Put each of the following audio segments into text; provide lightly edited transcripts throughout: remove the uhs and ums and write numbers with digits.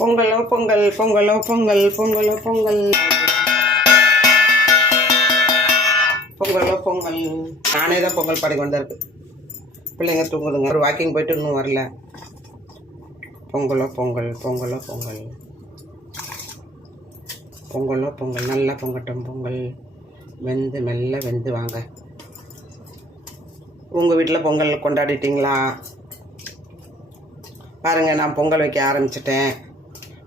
பொங்கலோ பொங்கல் பொங்கலோ பொங்கல் பொங்கலோ பொங்கல் பொங்கலோ பொங்கல். நானே தான் பொங்கல் பாடி கொண்டு இருக்கு. பிள்ளைங்க தூங்குதுங்க. ஒரு வாக்கிங் போயிட்டு இன்னும் வரல. பொங்கலோ பொங்கல் பொங்கலோ பொங்கல் பொங்கலோ பொங்கல். நல்லா பொங்கட்டும் பொங்கல். வெந்து மெல்ல வெந்து வாங்க. உங்கள் வீட்டில் பொங்கல் கொண்டாடிட்டிங்களா? பாருங்கள், நான் பொங்கல் வைக்க ஆரம்பிச்சிட்டேன்.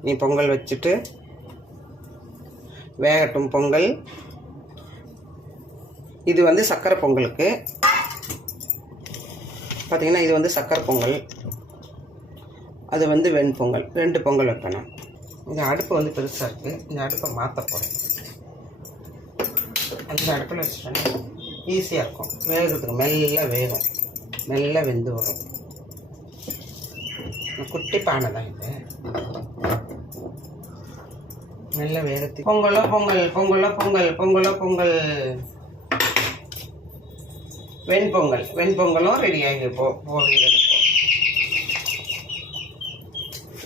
நீ பொங்கல் வச்சுட்டு வேகட்டும் பொங்கல். இது வந்து சக்கரை பொங்கலுக்கு பார்த்தீங்கன்னா, இது வந்து சக்கரை பொங்கல், அது வந்து வெண்பொங்கல். 2 பொங்கல் வைப்பேன் நான். இந்த அடுப்பு வந்து பெருசாக இருக்குது. இந்த அடுப்பை மாற்ற போகிறேன். அந்த அடுப்பில் வச்சுட்டேன்னா ஈஸியாக இருக்கும் வேகிறதுக்கு. மெல்ல வேகும், மெல்ல வெந்து வரும். குட்டி பானை தான் இது. மெல்ல வேகத்தி. பொங்கலோ பொங்கல் பொங்கலோ பொங்கல் பொங்கலோ பொங்கல். வெண்பொங்கல். வெண்பொங்கலும் ரெடியாகி போகிறது.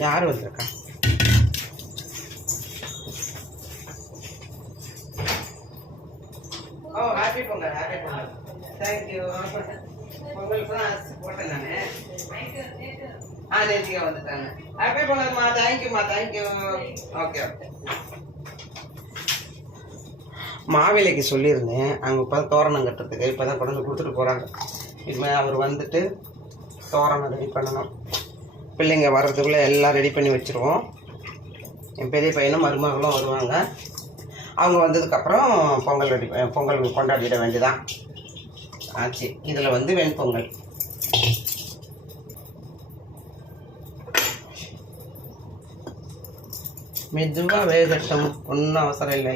யார் வந்திருக்கா? ஓ, happy Pongal, happy Pongal. Thank you. பொங்கலுக்கு தான் அரிசி போட்டேன் நான். நேற்றுக்கே வந்துட்டாங்க. ஹாப்பி பொங்கல்மா. தேங்க்யூம்மா, தேங்க்யூ. Okay okay. மாவிலைக்கு சொல்லியிருந்தேன். அவங்க இப்போ தோரணம் கட்டுறதுக்கு இப்போ தான் கொண்டு கொடுத்துட்டு போகிறாங்க. இப்போ அவர் வந்துட்டு தோரணம் ரெடி பண்ணணும். பிள்ளைங்க வர்றதுக்குள்ளே எல்லாம் ரெடி பண்ணி வச்சுருவோம். என் பெரிய பையனும் மருமகளும் வருவாங்க. அவங்க வந்ததுக்கப்புறம் பொங்கல் கொண்டாடிட வேண்டியதான் ஆச்சு. இதில் வந்து வெண்பொங்கல். மெதுவாக வேகட்டும், ஒன்றும் அவசரம் இல்லை.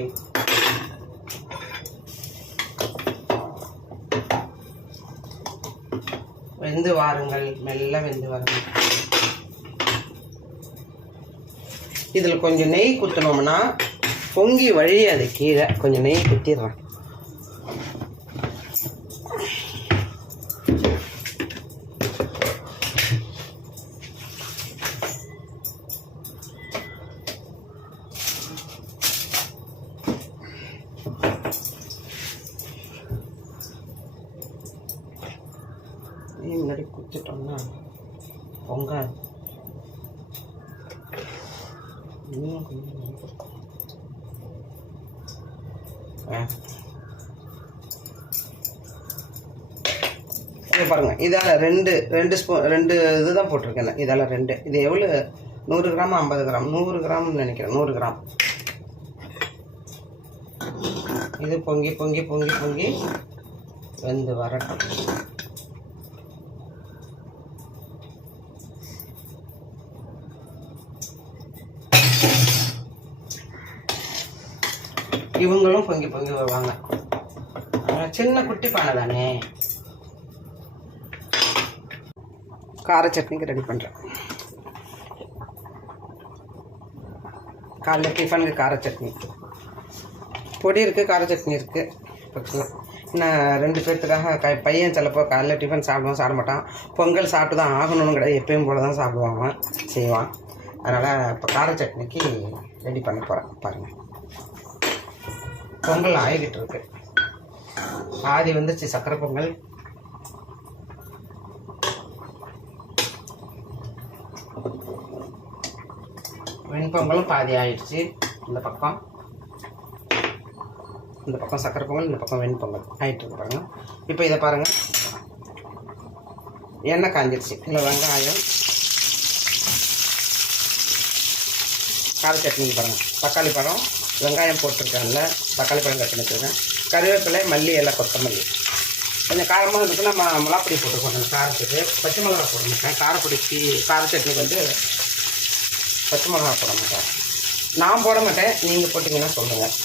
வெந்து வாருங்கள், மெல்ல வெந்து வாருங்கள். இதில் கொஞ்சம் நெய் குத்தினோம்னா பொங்கி வழியாது கீழே. கொஞ்சம் நெய் குத்திடுறேன். முன்னாடி குத்திட்டோம்னா பொங்காது. இன்னும் கொஞ்சம் பாருங்க. இதால் ரெண்டு ஸ்பூன் 2 இதுதான் போட்டிருக்கேன். இதால் 2. இது எவ்வளோ? 100 கிராம் 50 கிராம் 100 கிராம்னு நினைக்கிறேன். 100 கிராம். இது பொங்கி பொங்கி பொங்கி பொங்கி வெந்து வரட்டும். இவங்களும் பொங்கி பொங்கி வருவாங்க. சின்ன குட்டி பானை தானே. கார சட்னிக்கு ரெடி பண்ணுறேன். காலைல டிஃபனுக்கு கார சட்னி பொடி இருக்குது, கார சட்னி இருக்குது. நான் 2 பேர்த்துக்காக பையன் சிலப்போ காலைல டிஃபன் சாப்பிட மாட்டான். பொங்கல் சாப்பிட்டு தான் ஆகணும்னு கிடையாது, எப்பயும் போல தான் சாப்பிடுவாங்க, செய்வான். அதனால் இப்போ கார சட்னிக்கு ரெடி பண்ண போகிறேன். பாருங்கள், பொங்கல் ஆகிக்கிட்டு இருக்கு. பாதி வந்துச்சு சக்கரை பொங்கல். வெண்பொங்கலும் பாதி ஆயிடுச்சு. இந்த பக்கம் சக்கரை பொங்கல், இந்த பக்கம் வெண்பொங்கல் ஆகிட்டு இருக்கு பாருங்கள். இப்போ இதை பாருங்கள், எண்ணெய் காஞ்சிடுச்சு. இல்லை வெங்காயம், கார சட்னிக்கு பாருங்கள், தக்காளி பழம், வெங்காயம் போட்டிருக்கேன்ல, தக்காளி பழம் கட் பண்ணி வச்சுருக்கேன், கருவேப்பிலை, மல்லி, எல்லாம் கொத்தமல்லி. கொஞ்சம் காரமாக இருக்குன்னா மிளகாப்பொடி போட்டுக்கோங்க. காரத்துக்கு பச்சை மிளகா போட மாட்டேன். காரப்பொடிக்கு கார சட்னிக்கு வந்து பச்சை மிளகா போட மாட்டேன். நான் போட மாட்டேன், நீங்கள் போட்டிங்கன்னா சொல்லுங்கள்.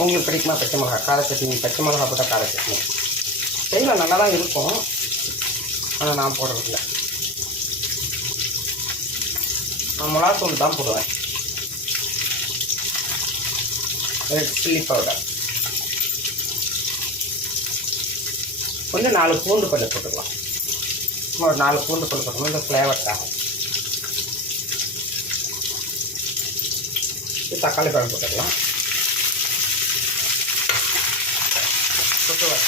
உங்களுக்கு பிடிக்குமா பச்சை மிளகா? கார சட்னி பச்சை மிளகா போட்டால் கார சட்னி செய்யலாம், நல்லா தான் இருக்கும். ஆனால் நான் போடுறதில்ல. நான் மிளகாத்தூள் தான் போடுவேன். ரெட் சில்லி பவுடர், கொஞ்சம் 4 பூண்டு பல்லு போட்டுக்கலாம். ஒரு 4 பூண்டு பல்லு போட்டுக்கணும், இந்த ஃப்ளேவருக்காக. தக்காளி பழம் போட்டுக்கலாம். கொத்துவரை,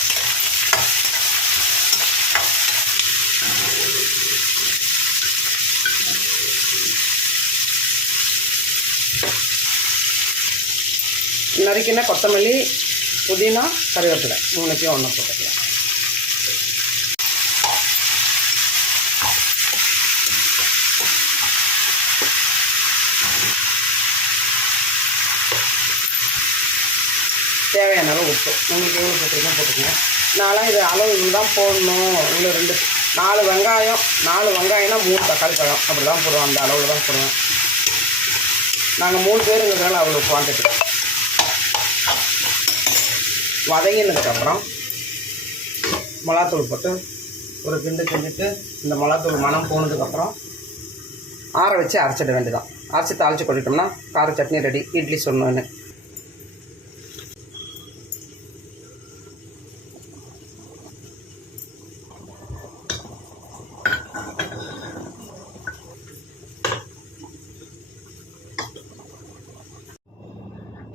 நறுக்கின கொத்தமல்லி, புதினா, கருவேப்பிலை 3த்தையும் ஒன்று போட்டுக்கலாம். தேவையான அளவு உப்பு, உங்களுக்கு எவ்வளோ போட்டுருக்கோம் போட்டுக்கோங்க. நான்லாம் இது அளவு இதுதான் போடணும். இன்னும் 4 வெங்காயம், 4 வெங்காயம்னா 3 தக்காளி பழம் அப்படி தான் போடுவோம். அந்த அளவில் தான் போடுவேன். நாங்கள் 3 பேருங்கிறதுனால அவ்வளோ குவான்டிட்டி. வதங்கினதுக்கப்புறம் மிளகாத்தூள் போட்டு ஒரு கிண்டிட்டு, இந்த மிளகாத்தூள் மனம் போனதுக்கப்புறம் ஆற வச்சு அரைச்சிட வேண்டியதான். அரைச்சி தாளித்து கொட்டிட்டோம்னா கார சட்னி ரெடி. இட்லி சொன்னோன்னு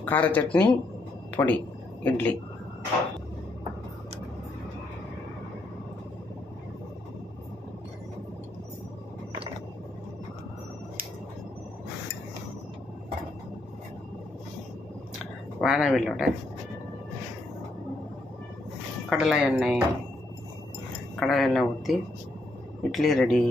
கார சட்னி பொடி இட்லி. வானவில்லோட கடலை எண்ணெய் ஊற்றி இட்லி ரெடி.